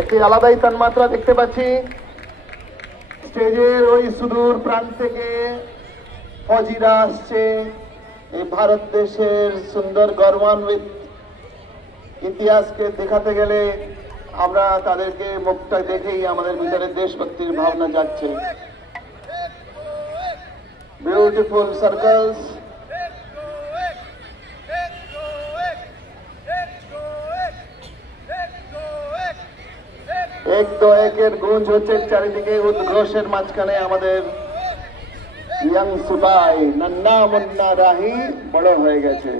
একটি আলাদাই তাপমাত্রা দেখতে পাচ্ছি। স্টেজের ওই সুদূর প্রান্ত থেকে ফজিরা আসছে। এই ভারত দেশের সুন্দর গৌরবান্বিত ইতিহাসকে দেখাতে গেলে আমরা তাদেরকে মুখটা দেখেই আমাদের ভিতরে দেশভক্তির ভাবনা যাচ্ছে। বিউটিফুল সার্কেলস, এক দো একের গুঞ্জ হচ্ছে চারিদিকে। উদ্ঘোষের মাঝখানে আমাদের ইয়াং সুবাই নান্না মুন্না রাহি বড় হয়ে গেছে।